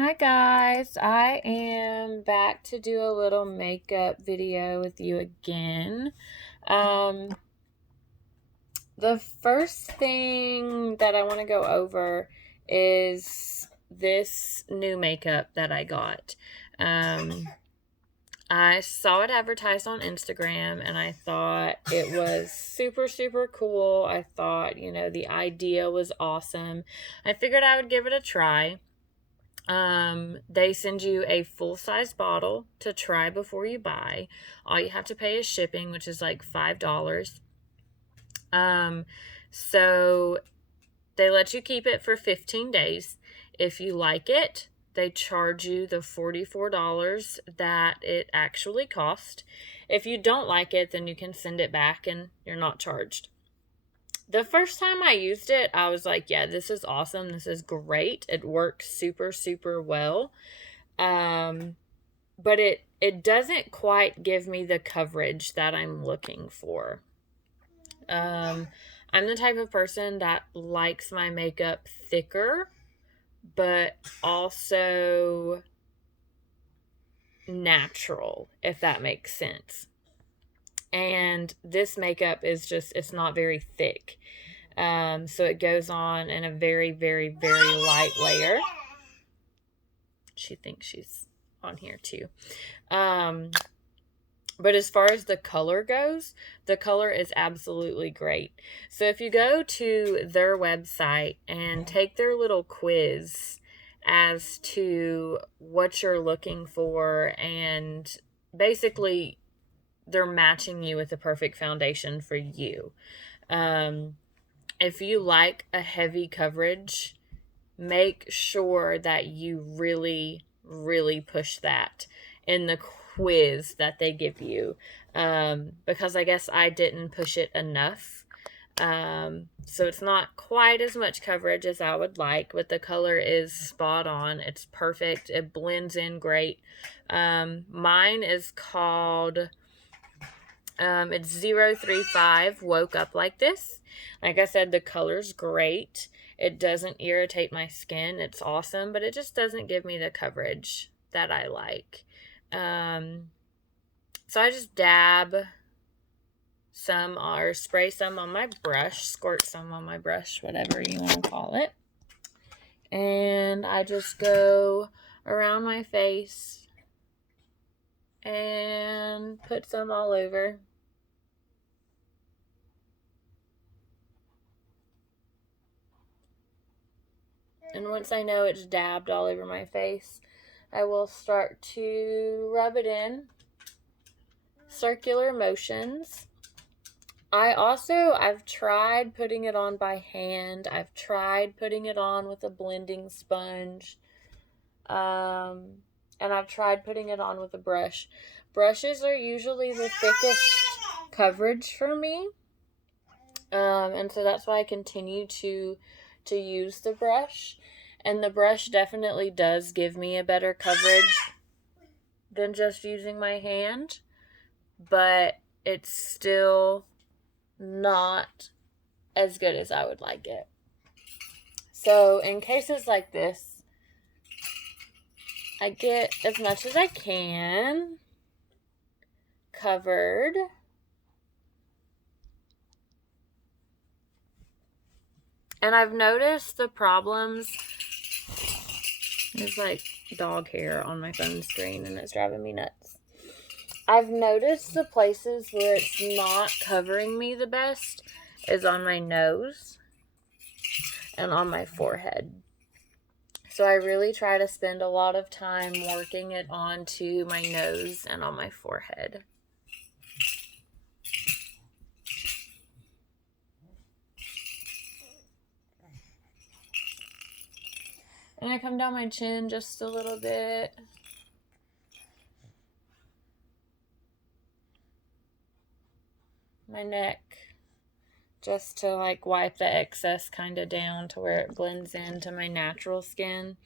Hi guys, I am back to do a little makeup video with you again. Um, the first thing that I want to go over is this new makeup that I got. I saw it advertised on Instagram and I thought it was super, super cool. I thought, the idea was awesome. I figured I would give it a try. They send you a full-size bottle to try before you buy. All you have to pay is shipping, which is like $5. So they let you keep it for 15 days. If you like it, they charge you the $44 that it actually cost. If you don't like it, then you can send it back and you're not charged. The first time I used it, I was like, yeah, this is awesome. This is great. It works super, super well. But it doesn't quite give me the coverage that I'm looking for. I'm the type of person that likes my makeup thicker, but also natural, if that makes sense. And this makeup is just, it's not very thick. So it goes on in a very, very, very light layer. She thinks she's on here too. But as far as the color goes, the color is absolutely great. So if you go to their website and take their little quiz as to what you're looking for, and basically they're matching you with the perfect foundation for you. If you like a heavy coverage, make sure that you really, really push that in the quiz that they give you. Because I guess I didn't push it enough. So it's not quite as much coverage as I would like, but the color is spot on. It's perfect. It blends in great. Mine is called... it's 035 Woke Up Like This. Like I said, the color's great. It doesn't irritate my skin. It's awesome, but it just doesn't give me the coverage that I like. So I just dab some or spray some on my brush, squirt some on my brush, whatever you want to call it. And I just go around my face and put some all over. And once I know it's dabbed all over my face, I will start to rub it in circular motions. I've tried putting it on by hand. I've tried putting it on with a blending sponge. And I've tried putting it on with a brush. Brushes are usually the thickest coverage for me. And so that's why I continue to use the brush. And the brush definitely does give me a better coverage than just using my hand. But it's still not as good as I would like it. So in cases like this, I get as much as I can covered. And I've noticed the problems. There's like dog hair on my phone screen and it's driving me nuts. I've noticed the places where it's not covering me the best is on my nose and on my forehead. So I really try to spend a lot of time working it onto my nose and on my forehead. And I come down my chin just a little bit. My neck, just to like wipe the excess kind of down to where it blends into my natural skin.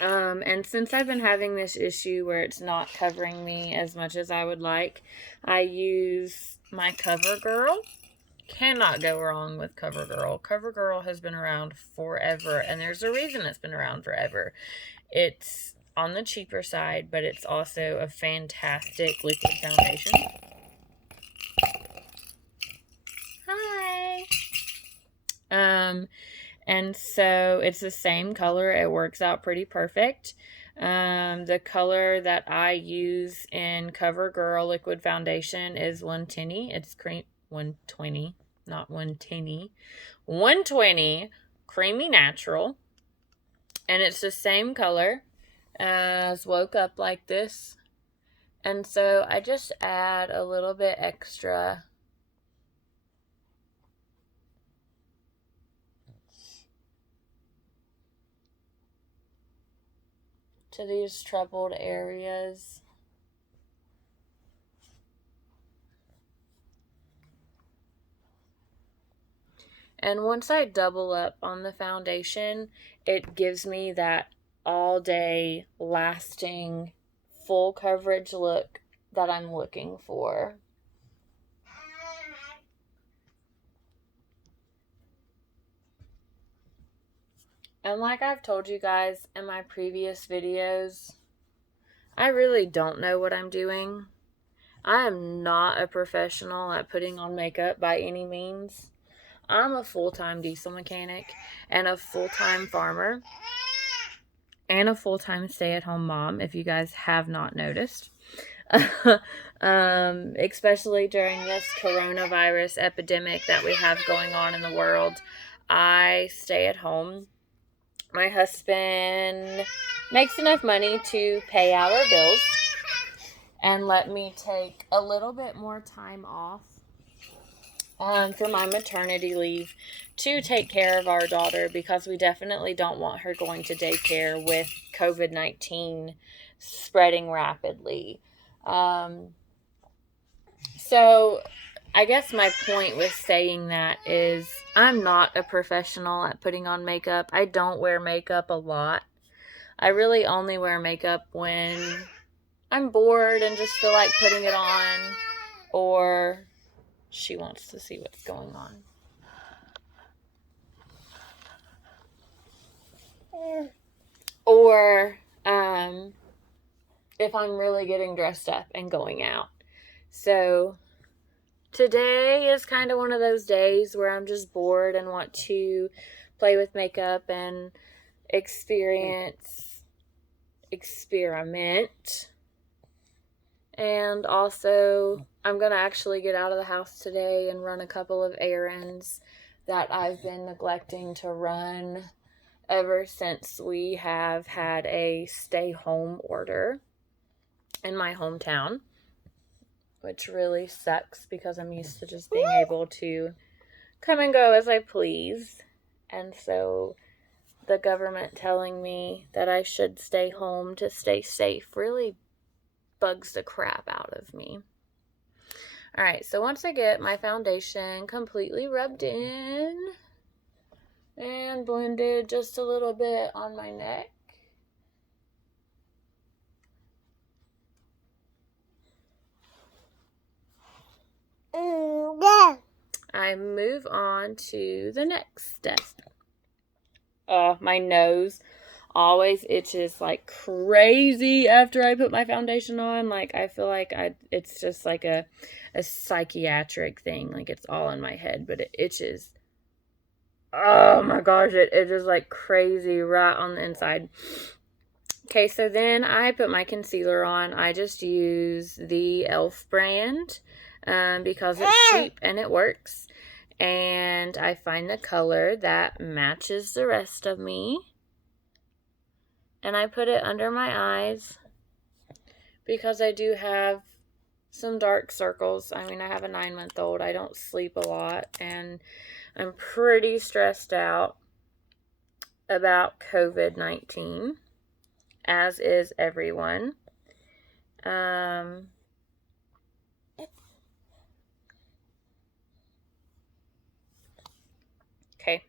And since I've been having this issue where it's not covering me as much as I would like, I use my CoverGirl. Cannot go wrong with CoverGirl. CoverGirl has been around forever, and there's a reason it's been around forever. It's on the cheaper side, but it's also a fantastic liquid foundation. Hi! And so it's the same color. It works out pretty perfect. The color that I use in CoverGirl liquid foundation is 120. It's cream 120, not 110. 120 creamy natural. And it's the same color as Woke Up Like This. And so I just add a little bit extra to these troubled areas. And once I double up on the foundation, it gives me that all day lasting full coverage look that I'm looking for. And like I've told you guys in my previous videos, I really don't know what I'm doing. I am not a professional at putting on makeup by any means. I'm a full-time diesel mechanic and a full-time farmer and a full-time stay-at-home mom, if you guys have not noticed. Especially during this coronavirus epidemic that we have going on in the world, I stay at home. My husband makes enough money to pay our bills and let me take a little bit more time off for my maternity leave to take care of our daughter, because we definitely don't want her going to daycare with COVID-19 spreading rapidly. So I guess my point with saying that is I'm not a professional at putting on makeup. I don't wear makeup a lot. I really only wear makeup when I'm bored and just feel like putting it on, or she wants to see what's going on. Or if I'm really getting dressed up and going out. So today is kind of one of those days where I'm just bored and want to play with makeup and experiment. And also, I'm going to actually get out of the house today and run a couple of errands that I've been neglecting to run ever since we have had a stay-home order in my hometown, which really sucks because I'm used to just being able to come and go as I please. And so the government telling me that I should stay home to stay safe really bugs the crap out of me. Alright, so once I get my foundation completely rubbed in and blended just a little bit on my neck, I move on to the next step. My nose always itches like crazy after I put my foundation on. Like, I feel like it's just like a psychiatric thing. Like, it's all in my head, but it itches. Oh my gosh, it itches like crazy right on the inside. Okay, so then I put my concealer on. I just use the e.l.f. brand because it's cheap and it works. And I find the color that matches the rest of me. And I put it under my eyes because I do have some dark circles. I mean, I have a 9-month-old. I don't sleep a lot. And I'm pretty stressed out about COVID-19, as is everyone. Okay,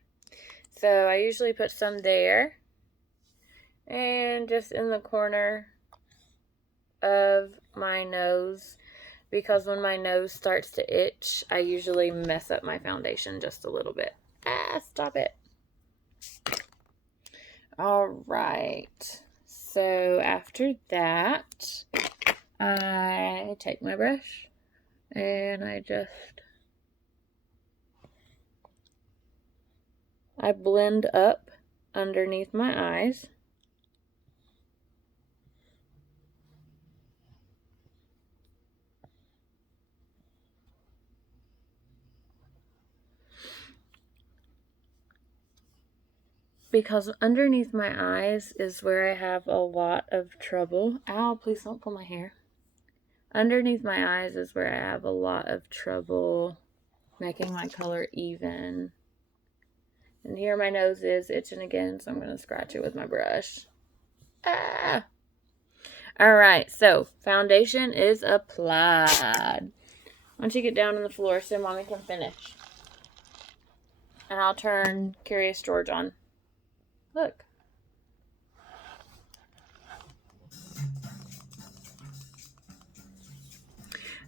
so I usually put some there and just in the corner of my nose, because when my nose starts to itch, I usually mess up my foundation just a little bit. Ah, stop it. All right. So after that, I take my brush and I blend up underneath my eyes. Because underneath my eyes is where I have a lot of trouble. Ow, please don't pull my hair. Underneath my eyes is where I have a lot of trouble making my color even. And here my nose is itching again, so I'm going to scratch it with my brush. Ah! Alright, so foundation is applied. Once you get down on the floor so Mommy can finish. And I'll turn Curious George on. Look.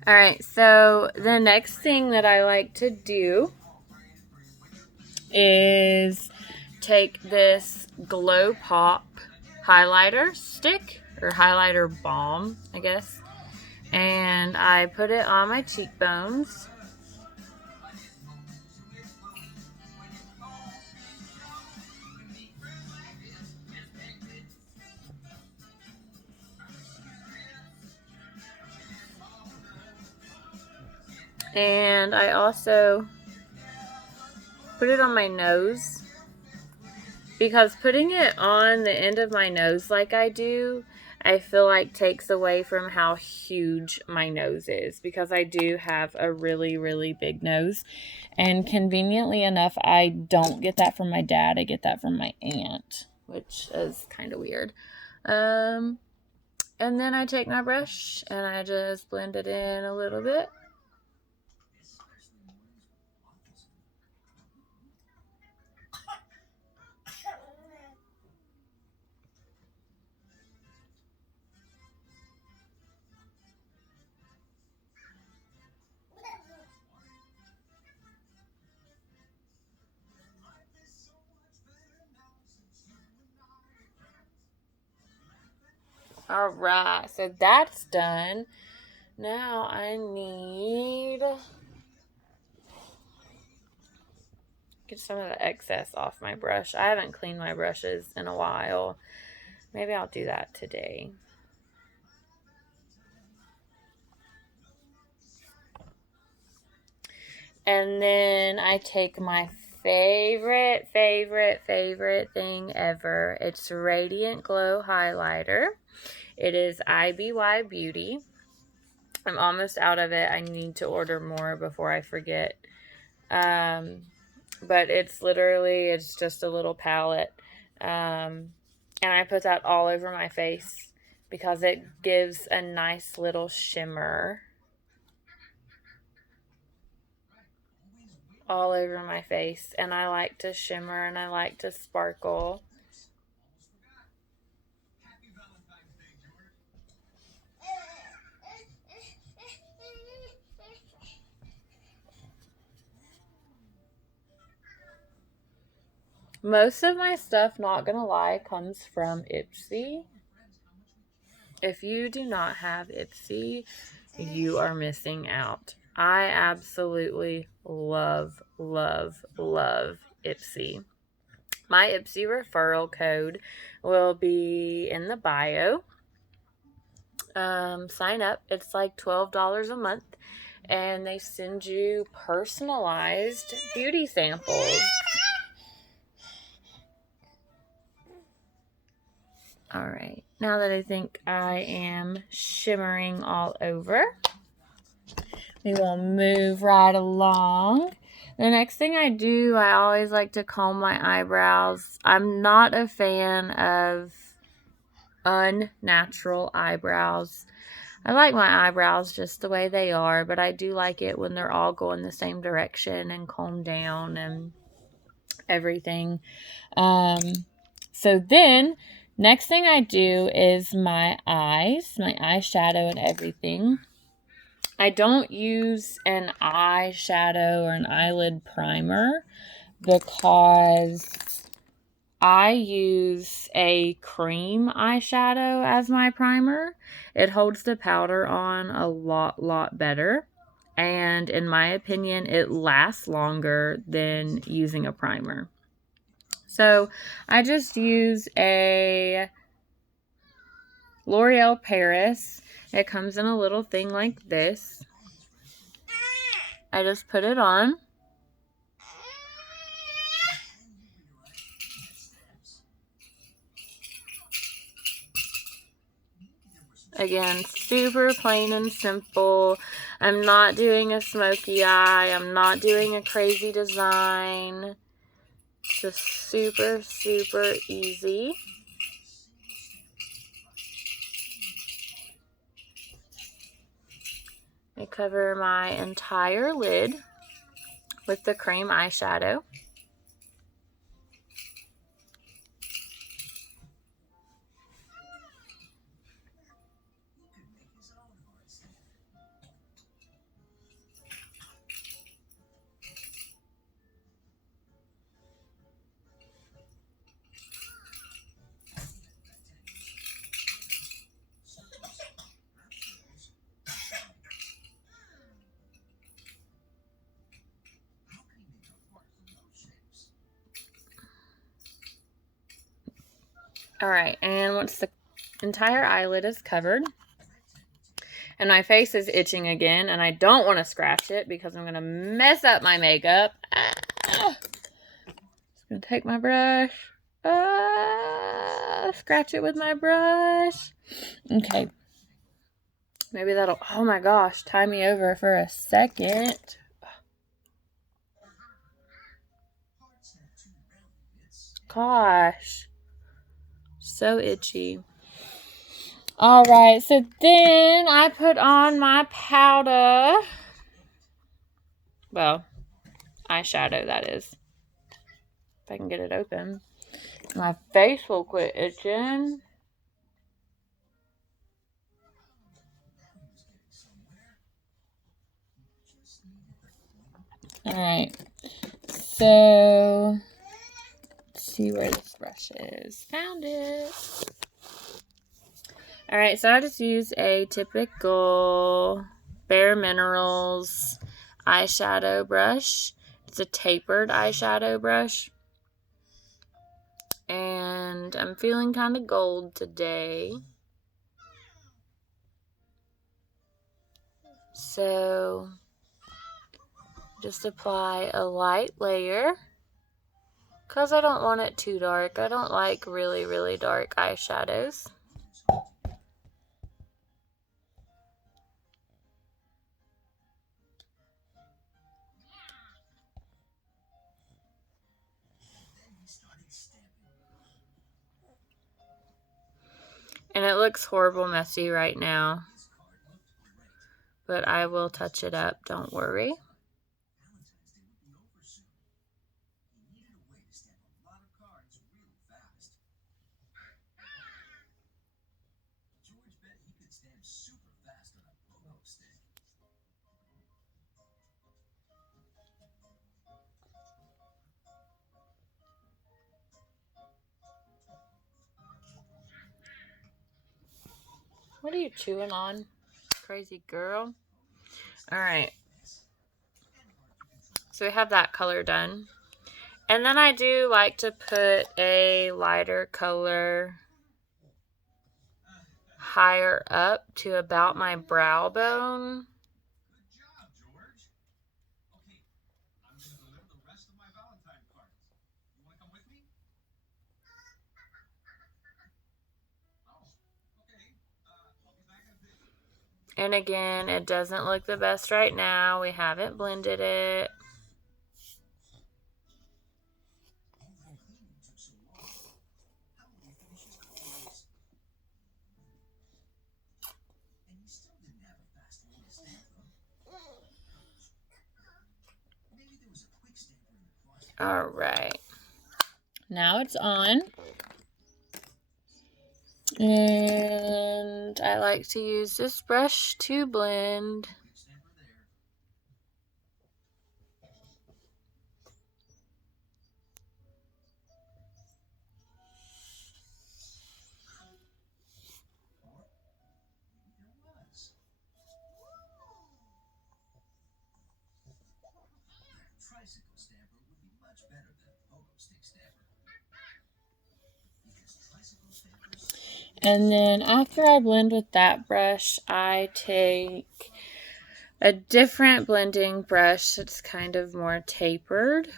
Alright, so the next thing that I like to do is take this Glow Pop highlighter stick, or highlighter balm, I guess, and I put it on my cheekbones. And I also put it on my nose, because putting it on the end of my nose like I do, I feel like takes away from how huge my nose is, because I do have a really, really big nose. And conveniently enough, I don't get that from my dad. I get that from my aunt, which is kind of weird. And then I take my brush and I just blend it in a little bit. Alright, so that's done. Now I need to get some of the excess off my brush. I haven't cleaned my brushes in a while. Maybe I'll do that today. And then I take my favorite thing ever. It's Radiant Glow Highlighter. It is IBY Beauty. I'm almost out of it. I need to order more before I forget. But it's literally, it's just a little palette. And I put that all over my face because it gives a nice little shimmer all over my face. And I like to shimmer and I like to sparkle. Most of my stuff, not gonna lie, comes from Ipsy. If you do not have Ipsy, you are missing out. I absolutely love Ipsy. My Ipsy referral code will be in the bio. Sign up. It's like $12 a month. And they send you personalized beauty samples. Alright, now that I think I am shimmering all over, we will move right along. The next thing I do, I always like to comb my eyebrows. I'm not a fan of unnatural eyebrows. I like my eyebrows just the way they are, but I do like it when they're all going the same direction and combed down and everything. So then, next thing I do is my eyes, my eyeshadow and everything. I don't use an eyeshadow or an eyelid primer because I use a cream eyeshadow as my primer. It holds the powder on a lot better. And in my opinion, it lasts longer than using a primer. So I just use a L'Oreal Paris. It comes in a little thing like this. I just put it on. Again, super plain and simple. I'm not doing a smoky eye. I'm not doing a crazy design. Just super easy. I cover my entire lid with the cream eyeshadow. Alright, and once the entire eyelid is covered, and my face is itching again, and I don't want to scratch it because I'm going to mess up my makeup. Just going to take my brush. Scratch it with my brush. Okay. Maybe that'll, oh my gosh, tie me over for a second. Gosh. So itchy. Alright, so then I put on my powder. Well, eyeshadow, that is. If I can get it open. My face will quit itching. Alright. So, let's see where this brush is. Found it. Alright, so I just use a typical Bare Minerals eyeshadow brush. It's a tapered eyeshadow brush. And I'm feeling kind of gold today. So, just apply a light layer. Because I don't want it too dark. I don't like really dark eyeshadows. And it looks horrible messy right now. But I will touch it up, don't worry. What are you chewing on, crazy girl? Alright. So we have that color done. And then I do like to put a lighter color higher up to about my brow bone. And again, it doesn't look the best right now. We haven't blended it. Alright. Now it's on. And I like to use this brush to blend. And then after I blend with that brush, I take a different blending brush that's kind of more tapered.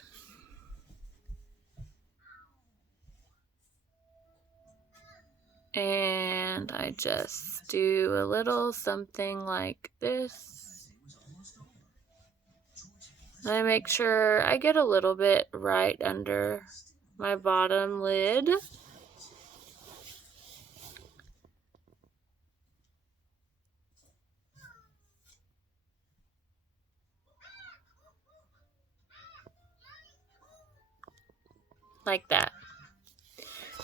And I just do a little something like this. I make sure I get a little bit right under my bottom lid. Like that.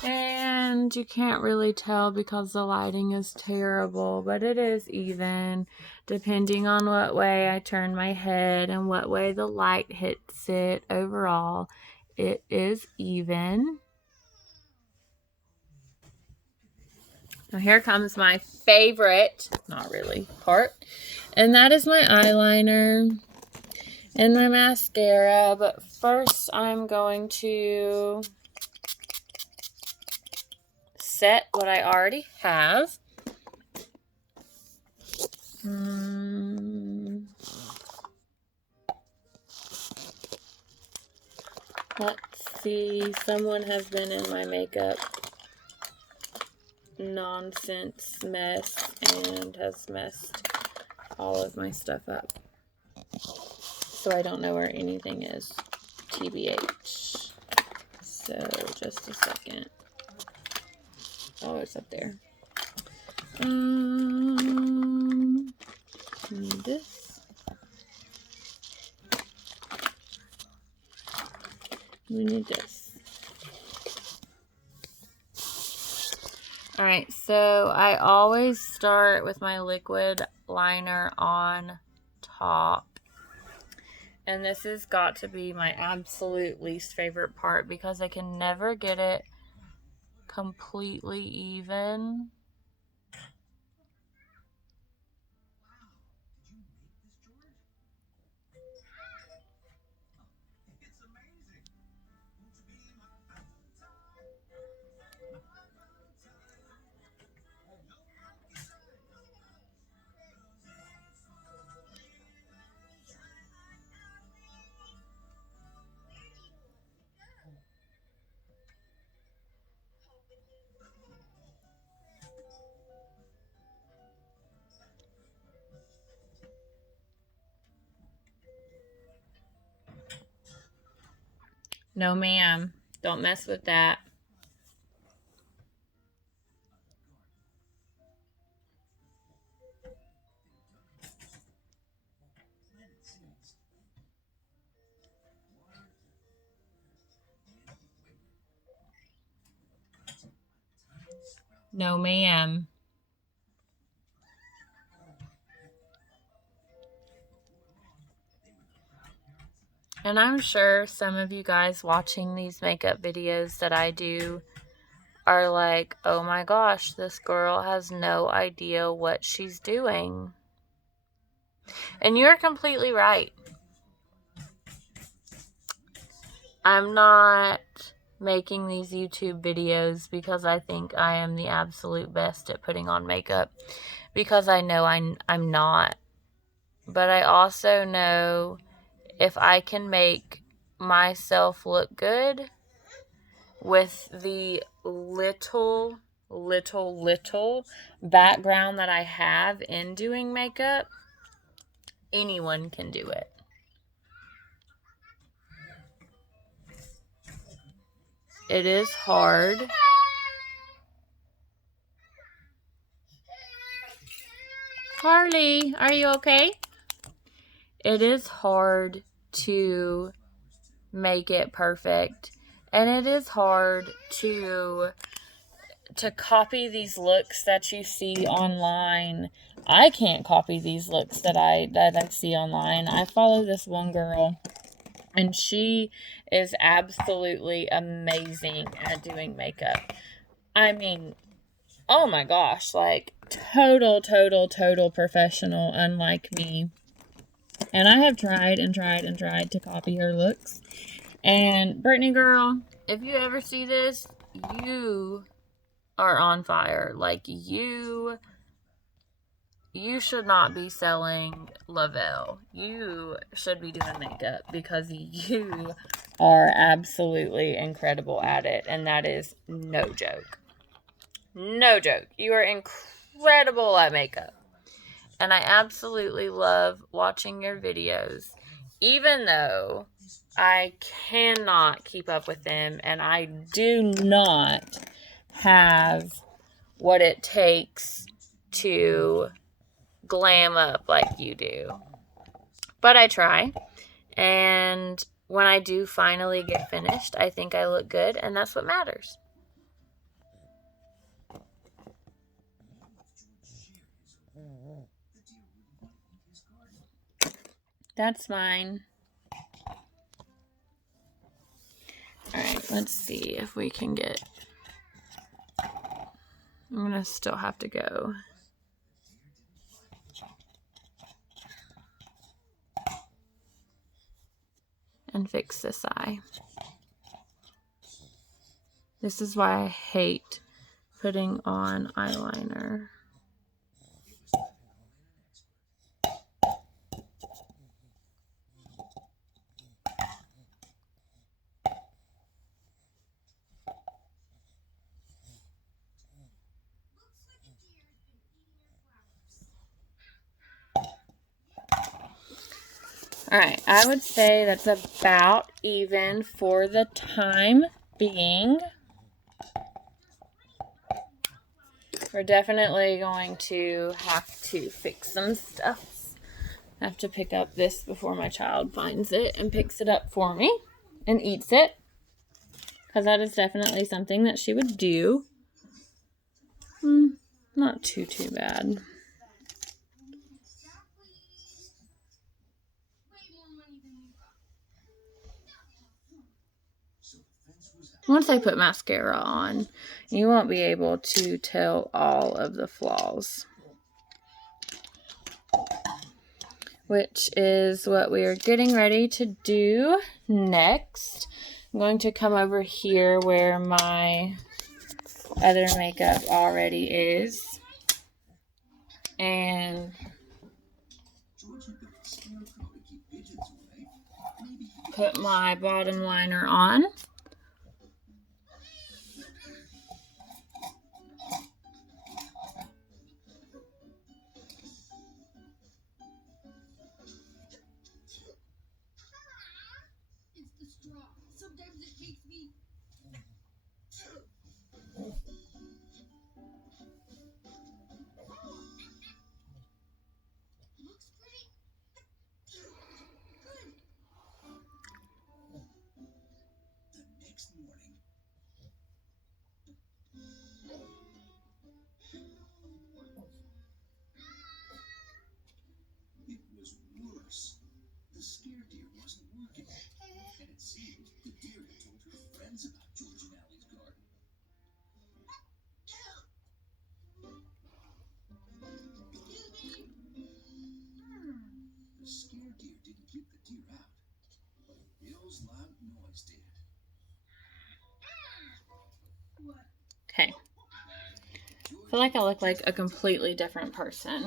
And you can't really tell because the lighting is terrible, but it is even depending on what way I turn my head and what way the light hits it. Overall, it is even. Now here comes my favorite, not really, part, and that is my eyeliner and my mascara. But first I'm going to set what I already have. Let's see, someone has been in my makeup nonsense mess and has messed all of my stuff up. So I don't know where anything is, TBH. So just a second. Oh, it's up there. Need this. We need this. Alright, so I always start with my liquid liner on top. And this has got to be my absolute least favorite part because I can never get it completely even. No, ma'am. Don't mess with that. No, ma'am. And I'm sure some of you guys watching these makeup videos that I do are like, oh my gosh, this girl has no idea what she's doing. And you're completely right. I'm not making these YouTube videos because I think I am the absolute best at putting on makeup, because I know I'm not. But I also know if I can make myself look good with the little background that I have in doing makeup, anyone can do it. It is hard. Harley, are you okay? It is hard to make it perfect, and it is hard to copy these looks that you see online. I can't copy these looks that I see online. I follow this one girl, and she is absolutely amazing at doing makeup. I mean, oh my gosh, like total professional, unlike me. And I have tried and tried and tried to copy her looks. And Brittany girl, if you ever see this, you are on fire. Like, you should not be selling Lavelle. You should be doing makeup because you are absolutely incredible at it. And that is no joke. No joke. You are incredible at makeup. And I absolutely love watching your videos, even though I cannot keep up with them and I do not have what it takes to glam up like you do. But I try. And when I do finally get finished, I think I look good, and that's what matters. That's mine. Alright, let's see if we can get... I'm going to still have to go. And fix this eye. This is why I hate putting on eyeliner. Alright, I would say that's about even for the time being. We're definitely going to have to fix some stuff. I have to pick up this before my child finds it and picks it up for me and eats it. Because that is definitely something that she would do. Not too bad. Once I put mascara on, you won't be able to tell all of the flaws. Which is what we are getting ready to do next. I'm going to come over here where my other makeup already is. And put my bottom liner on. Okay. I feel like I look like a completely different person.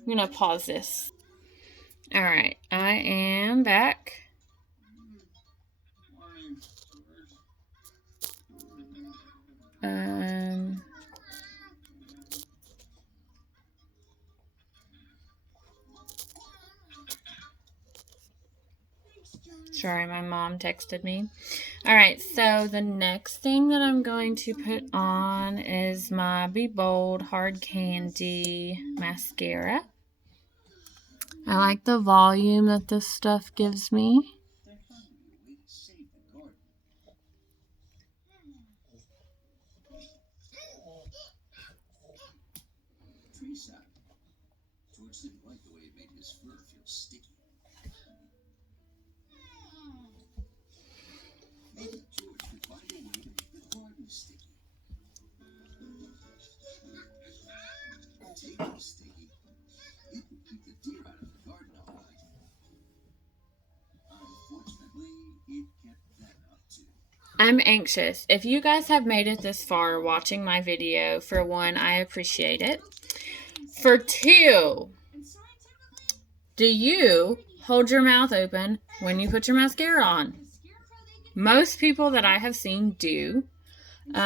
I'm going to pause this. Alright, I am back. Sorry, my mom texted me. Alright, so the next thing that I'm going to put on is my Be Bold Hard Candy mascara. I like the volume that this stuff gives me. I'm anxious. If you guys have made it this far watching my video, for one, I appreciate it. For two, do you hold your mouth open when you put your mascara on? Most people that I have seen do. But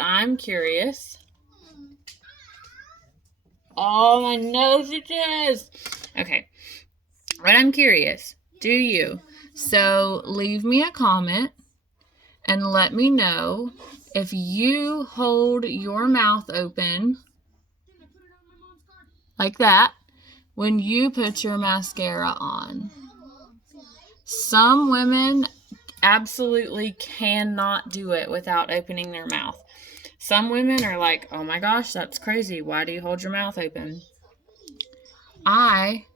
I'm curious. Oh, my nose itches. Okay. But I'm curious. Do you? So leave me a comment and let me know if you hold your mouth open like that when you put your mascara on. Some women absolutely cannot do it without opening their mouth. Some women are like, oh my gosh, that's crazy. Why do you hold your mouth open? I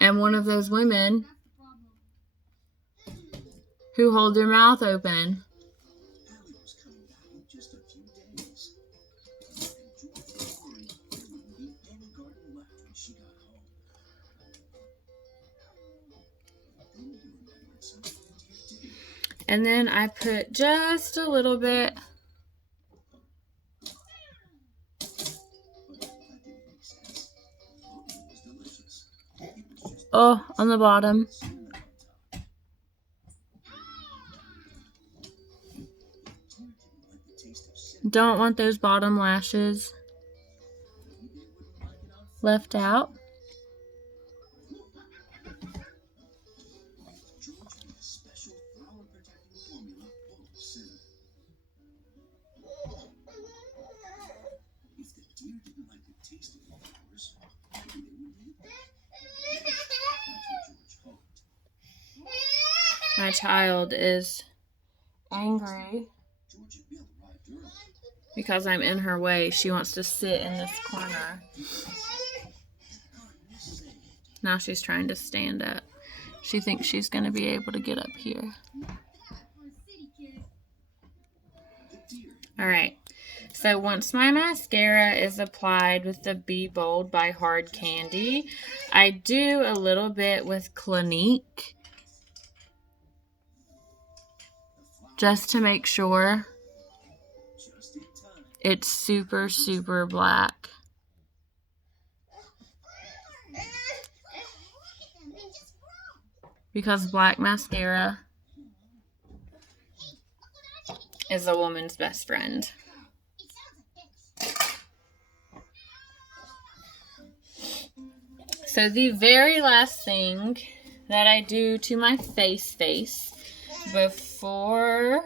am one of those women who hold their mouth open. And then I put just a little bit on the bottom. Don't want those bottom lashes left out. My child is angry because I'm in her way. She wants to sit in this corner. Now she's trying to stand up. She thinks she's going to be able to get up here. Alright, so once my mascara is applied with the Be Bold by Hard Candy, I do a little bit with Clinique just to make sure it's super, super black. Because black mascara is a woman's best friend. So the very last thing that I do to my face before